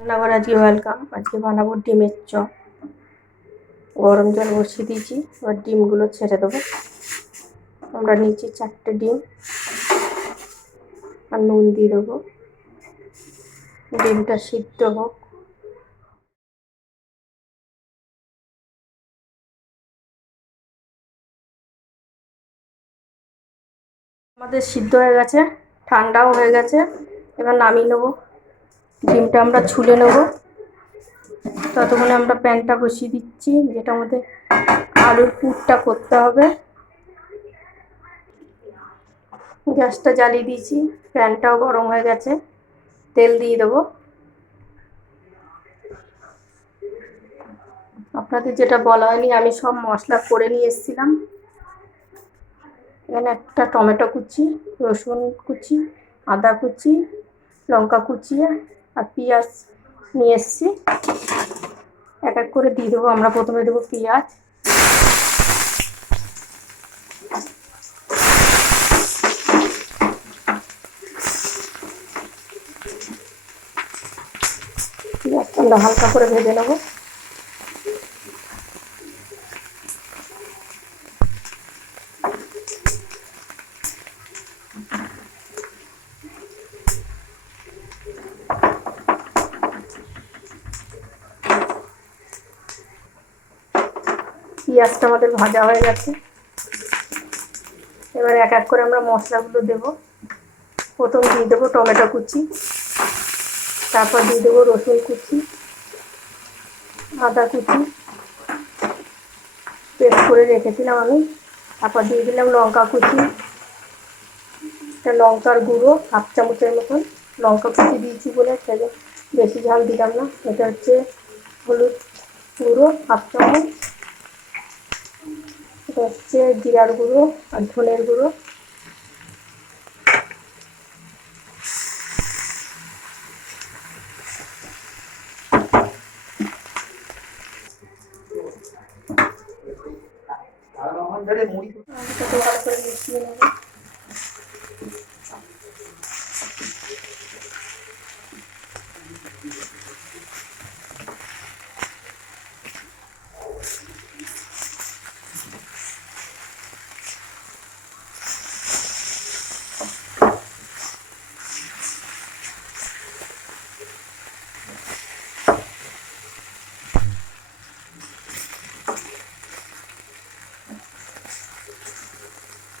রান্নাঘর আজকে ওয়েলকাম। আজকে বানাবো ডিমের চপ। গরম জল বসিয়ে দিয়েছি, এবার ডিমগুলো ছেড়ে দেবো। আমরা নিয়েছি 4টে ডিম আর নুন দিয়ে দেবো। ডিমটা সিদ্ধ হোক। আমাদের সিদ্ধ হয়ে গেছে, ঠান্ডাও হয়ে গেছে। এবার নামিয়ে নেবো। ডিমটা আমরা ছুলে নেবো। ততক্ষণে আমরা প্যানটা বসিয়ে দিচ্ছি, যেটা আমাদের আলুর পুরটা করতে হবে। গ্যাসটা জ্বালিয়ে দিয়েছি, প্যানটাও গরম হয়ে গেছে। তেল দিয়ে দেবো। আপনাদের যেটা বলা হয়নি, আমি সব মশলা করে নিয়ে এসেছিলাম। এখানে একটা টমেটো কুচি, রসুন কুচি, আদা কুচি, লঙ্কা কুচিয়ে আর পেঁয়াজ নিয়ে এসেছি। এক এক করে দিয়ে দেবো। আমরা প্রথমে দেবো পেঁয়াজ। পেঁয়াজটা আমরা হালকা করে ভেজে নেবো। পেঁয়াজটা আমাদের ভাজা হয়ে গেছে। এবার এক এক করে আমরা মশলাগুলো দেবো। প্রথম দিয়ে দেবো টমেটো কুচি, তারপর দিয়ে দেবো রসুন কুচি, আদা কুচি পেস্ট করে রেখেছিলাম আমি। তারপর দিয়ে দিলাম লঙ্কা কুচি, একটা লঙ্কার গুঁড়ো 1/2 চামচের মতন। লঙ্কা কুচি দিয়েছি বলে সেটা বেশি ঝাল দিলাম না। এটা হচ্ছে হলুদ গুঁড়ো 1/2 চামচ। এটা হচ্ছে জিরার গুঁড়ো আর ধনের গুঁড়ো। ভালো করে মিশিয়ে নেবো।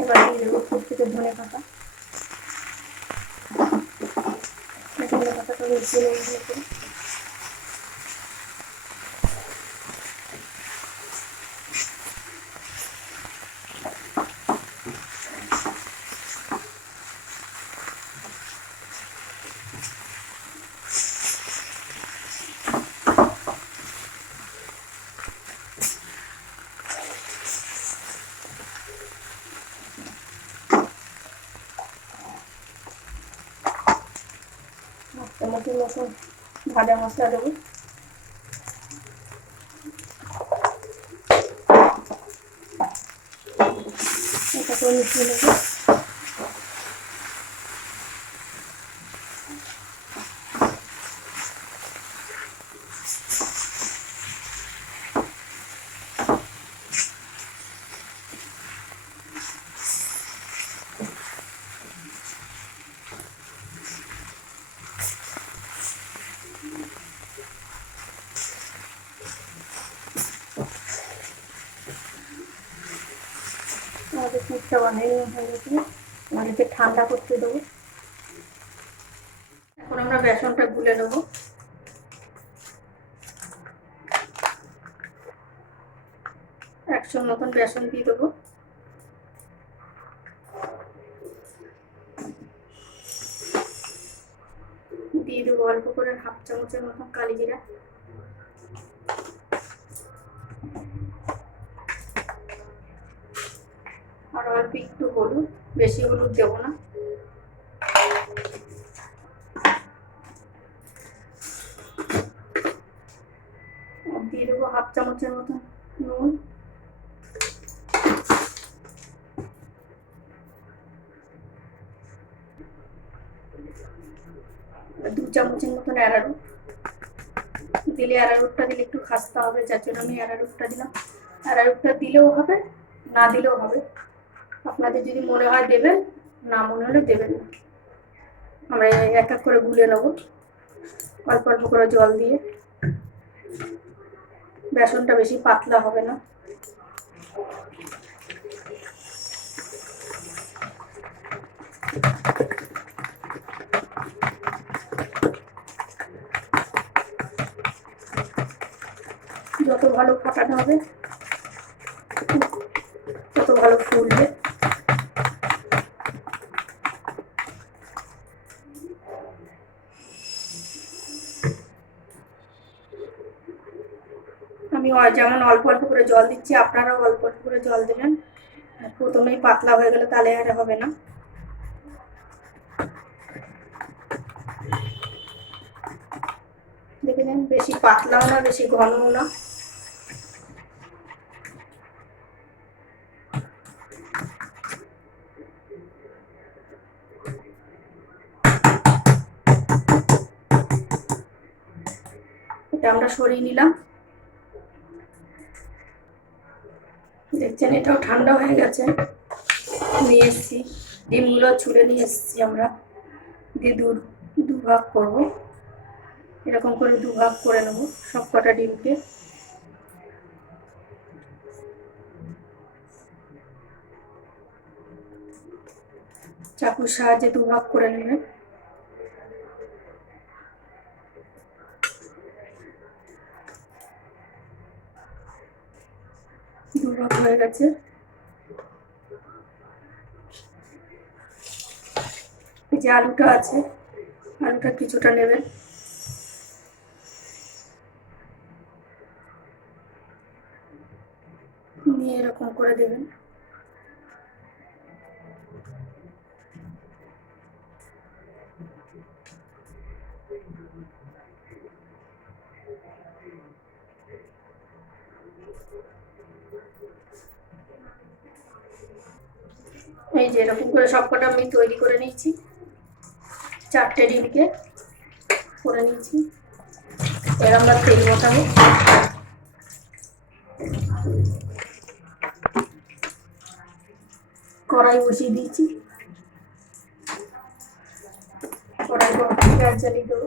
এবার দিয়ে দেবো কুচকুচে ধনে পাতা। ধনে পাতাটা মিশিয়ে নেবো ভালো করে। টমেটোর মতন ভাজা মশলা দেবো। এটা করে মিশিয়ে নেবো। আমাদের পুরটা বানিয়ে হয়ে গেছে। আমাদেরকে ঠান্ডা করতে দেবো। এখন আমরা বেসনটা গুলে নেবো। 100 মতন বেসন দিয়ে দেবো। দিয়ে দেবো অল্প করে 1/2 চামচের মতন কালি জিরা। আর অল্প একটু হলুদ, বেশি হলুদ দেবো না। দিয়ে দেবো 1/2 চামচের মতন নুন। আর 2 চামচের মতন অ্যারারুট। দিলে অ্যারারুটটা দিলে একটু খাস্তা হবে, যার জন্য আমি অ্যারারুটটা দিলাম। অ্যারারুটটা দিলেও হবে, না দিলেও হবে, আপনাদের যদি মনে হয় দেবেন, না মনে হলে দেবেন না। আমরা এক এক করে গুলে নেবো অল্প অল্প করে জল দিয়ে। বেসনটা বেশি পাতলা হবে না। যত ভালো ফাটানো হবে তত ভালো ফুলবে। আমি যেমন অল্প অল্প করে জল দিচ্ছি, আপনারাও অল্প অল্প করে জল দেবেন। প্রথমেই পাতলা হয়ে গেলে তাহলে আর হবে না। দেখে নিন, বেশি পাতলাও না বেশি ঘনও না। এটা আমরা সরিয়ে নিলাম। দেখছেন এটাও ঠান্ডা হয়ে গেছে। নিয়ে এসছি ডিমগুলো ছুলে নিয়ে এসছি আমরা, দিয়ে দু ভাগ করবো। এরকম করে দু ভাগ করে নেব সব কটা ডিমকে। চাকুর সাহায্যে দু ভাগ করে নেবেন। দু ভাগ হয়ে গেছে। এই যে আলুটা আছে, আলুটা কিছুটা নেবেন, নিয়ে এরকম করে দেবেন। এই যে এরকম করে সবকটা আমি তৈরি করে নিয়েছি। 4টে ডিমকে করে নিয়েছি। এর আমরা তেল বসাবো। কড়াই বসিয়ে দিয়েছি। কড়াই গ্যাস জ্বালিয়ে দেবো।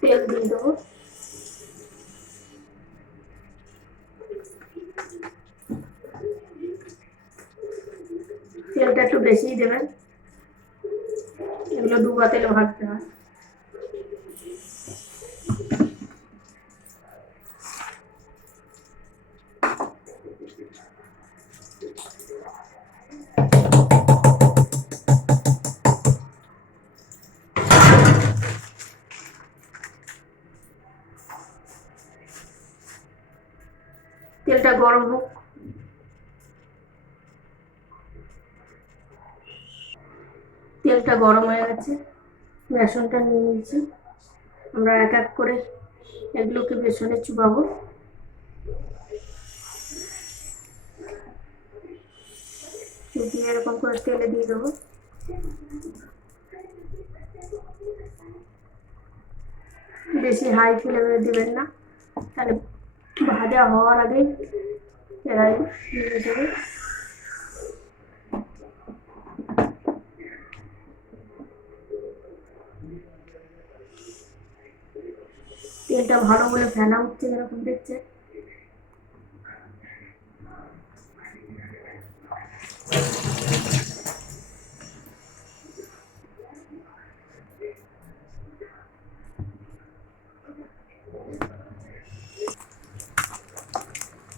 তেল দিয়ে দেবো। তেলটা একটু বেশিই দেবেন, এগুলো ডুবা তেলে ভাজতে হয়। তেলটা গরম হোক। তেলটা গরম হয়ে গেছে, বেসনটা নিয়ে নিয়েছি। আমরা এক এক করে এগুলোকে বেসনে চুবাবো। চুবিয়ে এরকম করে তেলে দিয়ে দেবো। বেশি হাই ফ্লেমে দেবেন না, তাহলে ভাজা হওয়ার আগেই এরাই দিয়ে দেবে। তেলটা ভালো করে ফেনা উঠছে, এরকম দেখছে।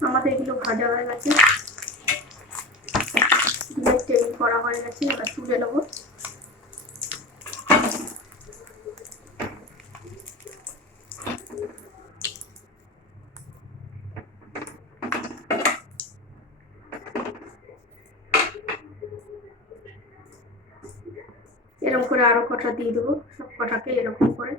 আমাদের এগুলো ভাজা হয়ে গেছে, টেবিল করা হয়ে গেছে। এবার তুলে নেবো। এরকম করে আরো কটা দিয়ে দেবো, সব কটাকে এরকম করে।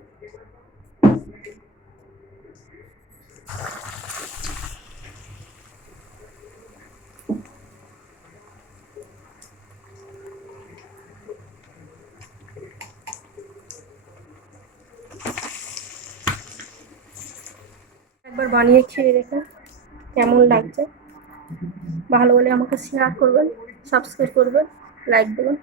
একবার বানিয়ে খেয়ে দেখুন কেমন লাগছে। ভালো হলে আমাকে শেয়ার করবেন, সাবস্ক্রাইব করবেন, লাইক দেবেন।